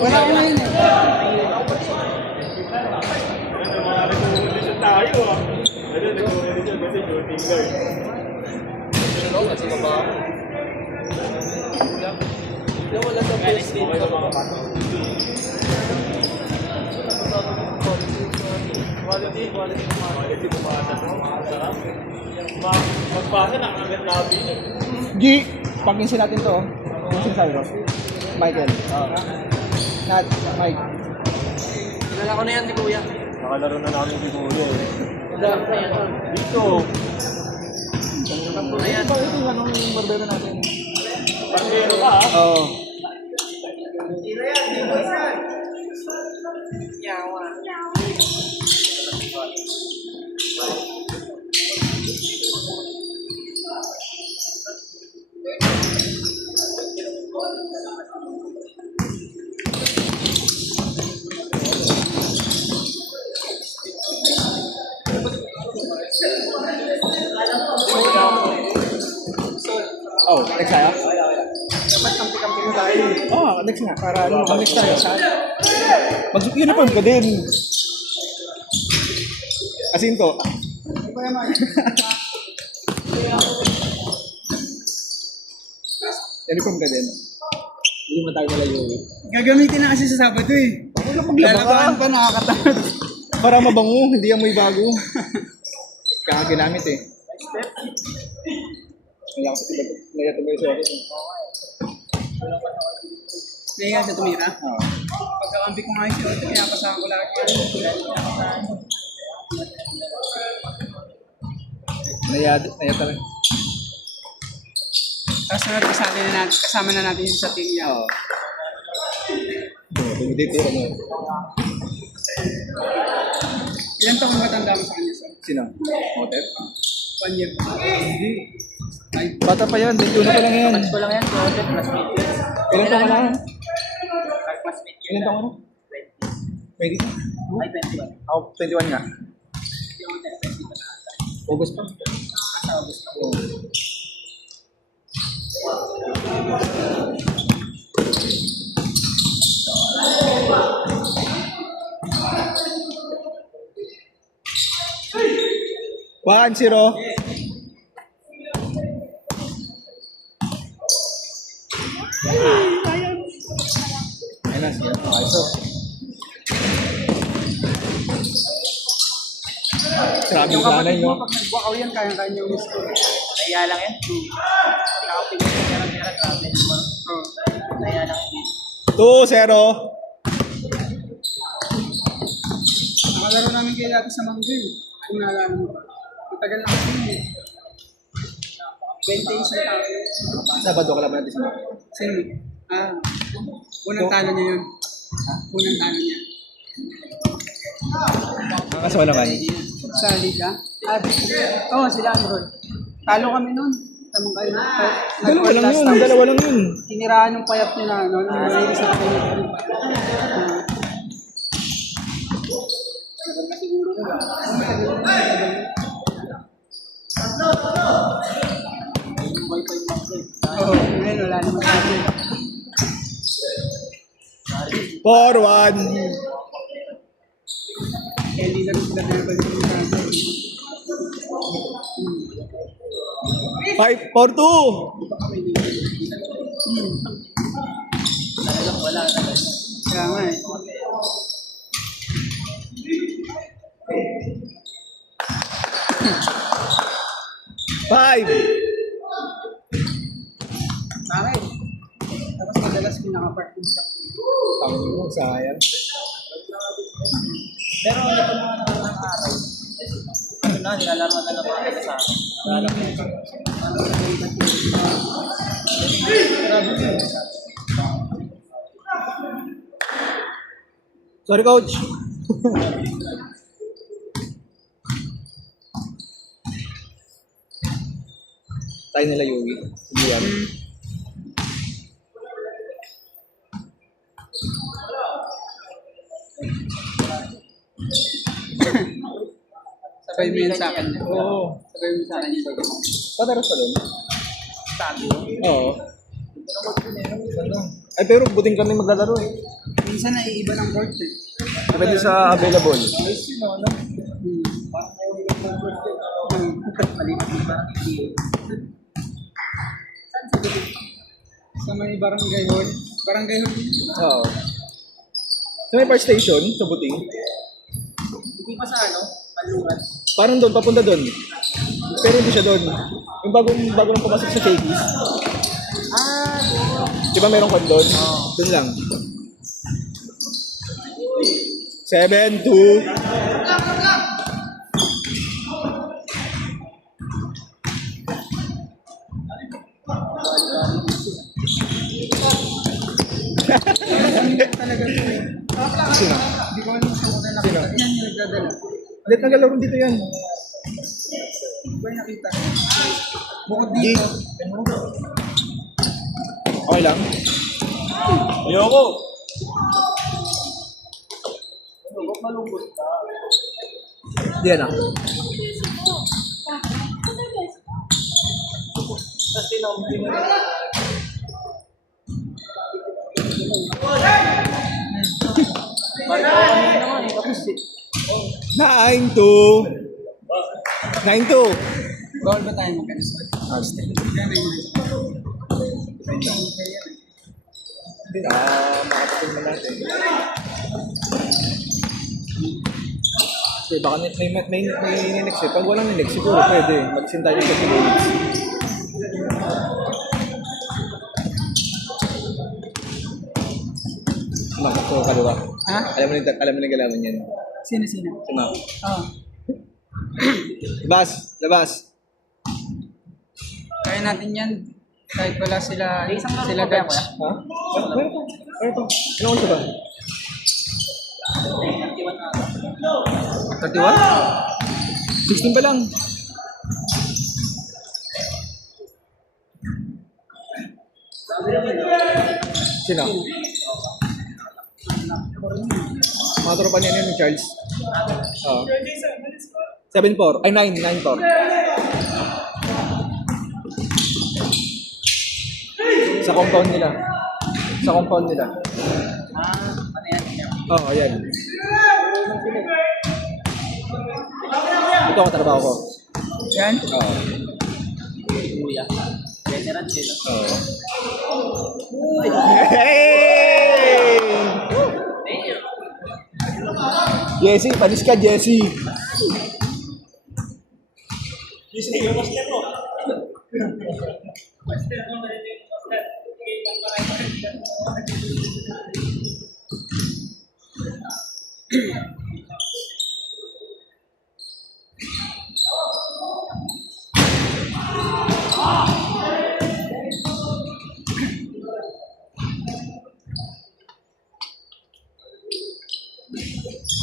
Wala ko na yun eh. Magbasa na agad nabi. G, pag-insin natin to. Insin sa'yo. Michael. Nat, Mike. Wala ko na yan, di kuya. Nakalaro na namin si Kuya eh. Dito. Kampo na yan. Ito yung anong barbero natin. Pagkero ka ah. Oo. Yawa. Oh, next tayo? Dapat kampi-kampi mo tayo. Oo, next nga. Para ano, next tayo. Mag-uniform ka din. Asinto. Uniform ka din. Hindi mo tayo malayo. Gagamitin na kasi sa Sabado eh. Wala paglaba Lalabahan ka. pa, nakakatamad. Para mabango, hindi amoy bago. Kaya ginamit eh. Kaya kasi nagatuloy siya ako. Kaya nga siya tumira. Oo. Pagkakampi ko nga yung siya, kaya pasahan ko lagi. Nayad talaga. Tapos sunod kasama na natin yung sa team niya. Oo. Dito ano. Ilan taon matanda mo sa kanya, sir? Sino? Motel? 1 year. Hindi. Bata pa yan, 21 pa lang yan. Ko lang yan, project classmate. Ilan taon ka na? Classmate Ilan taon ka na? 20? Ay, 21. Ako, 21 nga. August pa. Oo. One, zero. Ayun na siya. Okay, so. Grabe yung sanay, no? Pag nag-wakaw yan, kaya-kaya niya yung score. Kaya lang yan. Nakapigil sa pera-pera natin. Kaya lang yan. 2-0. Nakalaro namin kayo dati sa Manggo eh. Kung naalala mo pa. Matagal na kasi yun eh. 20 isang tao. Sabado ka lang natin sa mga. Sino? Unang talo niya yun. Unang talo niya. Ang kasawa naman. Sa Liga? Oo, sila Android. Talo kami nun. Tamang kayo. Dalawa lang yun. Tiniraan ng payat niya na ano. Nung nalagay sa akin. Nagal na siguro ko. Wi-Fi box eh. Oo, ngayon wala naman sabi. 4-1. Kaya hindi na rin sila pinapagod yung sabi. 5-4-2. Talagang wala talaga. Kaya nga eh. Five. Bakit? Tapos madalas pinaka-parking sa Sayang. Pero ito mga nakarang araw. Ano na, nilalaro na ng mga kasama. Nilalaro na ito. Sorry, coach. Tayo nila Yugi. Liam. Sabay mo yun sa akin. Oo. Sabay mo sa akin yun. Pataros pa doon? Sabi. Oo. Ay, pero buting kami maglalaro eh. Minsan naiiba ng board eh. Depende sa available. Sa may barangay hall. Barangay hall. Oo. Sa may park station, sa buting. Hindi pa sa ano, Panluran. Parang doon, papunta doon. Pero hindi siya doon. Yung bago nang pumasok sa Shakey's. Di ba meron kwan doon? Doon lang. 7-2. Talaga ito eh. Sino? Hindi ko alam sa mga nakita. Yan yung nagdadala. Ulit nagalaro dito yan. Hindi ko yung nakita. Bukod G. dito. Okay lang. Ayoko. Diyan ah. Tapos tinawag mo. 9-2. 9-2. Bawal ba tayo magkanisod? Yan ay Makapagod na natin. Okay, baka may next eh. Pag walang next, siguro pwede. Mag-send tayo sa minutes. Makapagod kaliwa. Ha? Alam mo na galaman yan. Sino? Sino? Oo. Labas. Kaya natin yan. Kahit wala sila, Isang laro sila pa ba, Dutch. kuya? Ha? Meron pa. Ano oras ba? 31? 16 pa lang. Sino? Mga tropa niya yun ni Charles. Oo. 7-4. Ay, 9-4. Sa compound nila. Ano yan? Oo, ayan. Ito ang trabaho ko. Yan. Oo. Kuya. Veteran sila. Oo. Hey! Jesse, panis ka, Jesse.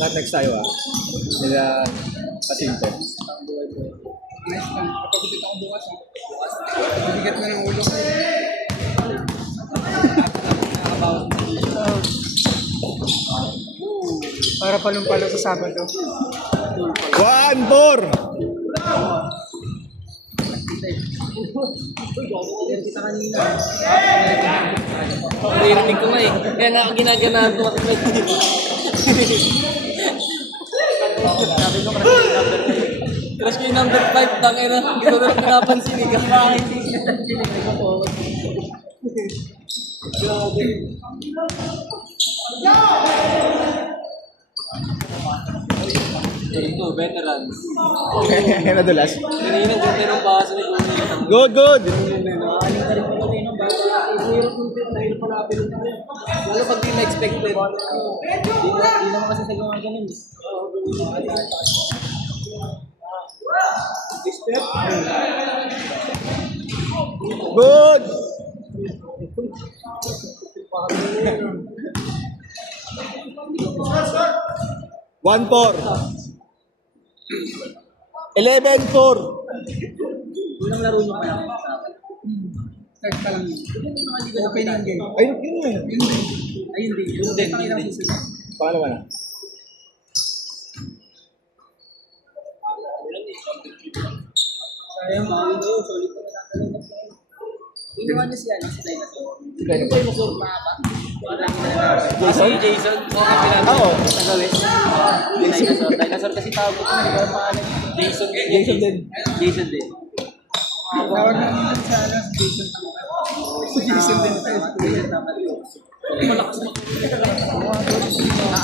Not next tayo ah. Nila pasinto. Nice lang. Kapagupit ako bukas ha. Bibigat na ng ulo ko. Nakakabawas na dito. Para palong-palo sa Sabado. 1-4! Kita kanina. Narinig ko nga eh. Kaya nga ako ginaganahan ko. Sabi ko crush ko yung number 5. Tangay na. Hindi ko na pinapansin eh. Bakit hindi ko po. Ito, veterans. Nadulas. Kanina, ganda ng baso ni Kuya. Good, good! Aling ka rin po rin ng baso. Hirap yung pit, dahil palapit yung pit. Lalo pag di na-expected. Di naman kasi sa mga ganun. Good! 1-4. 11-4. Unang laro nyo kaya. Start pa lang yun. Opening game. Ayun, yun yun. Ayun din. Yun din. Pakita ko sila. Pangalawa na. Sayang, mawin na yun. Solid pa na. Inuwan niya siya. Si Dinosaur. Si Dinosaur. Dinosaur pa ba? Jason? Si Jason. Okay, pinatay. Oo. Taga-West. Dinosaur. Dinosaur kasi tawag ko. Hindi ko pangalan. Jason. Jason din. Jason din. Tawag namin dun sa ano, Jason Tangkat. Jason din tayo. Jason dapat yun. Malakas mo.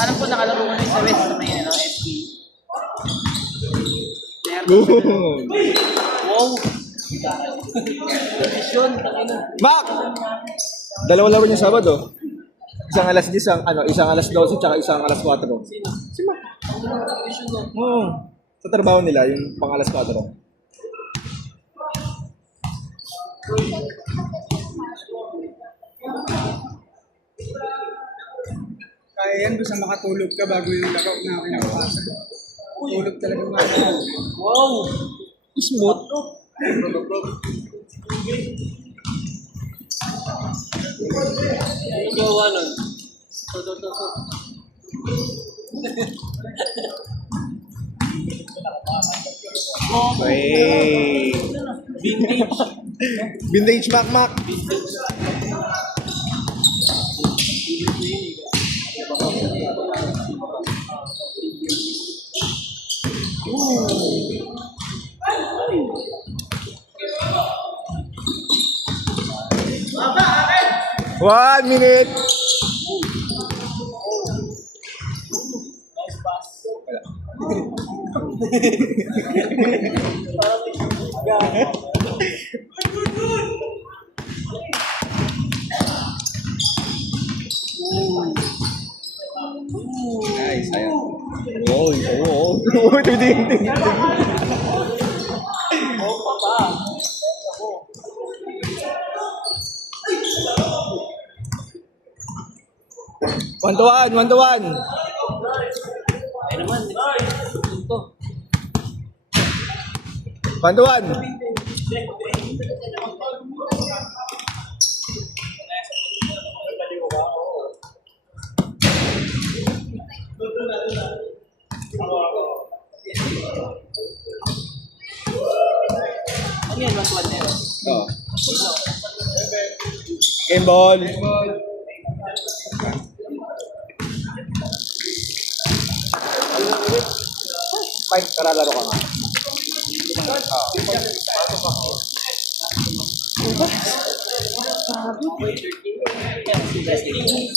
Alam ko nakalaro ko na sa West sa may ano, FP. Wow! Posisyon, tangina. Mac! Dalawang laro niya Sabado. Isang alas 10, isang alas 12, tsaka isang alas 4. Si Mac. Oo. Sa trabaho nila, yung pang alas 4. Kaya yan, basta makatulog ka bago yung laro na kinakapasan. Tulog talaga mga. Wow! Smooth. Gawa nun. To. Hey. Vintage. Vintage Mac. One minute. Nice, ayan. Oh, ting. One to one. Ay naman. Ito. 1-1. Ano yan? 1-1 na yun? Oh. Game ball. Mike, karalaro ka nga. Si Destiny.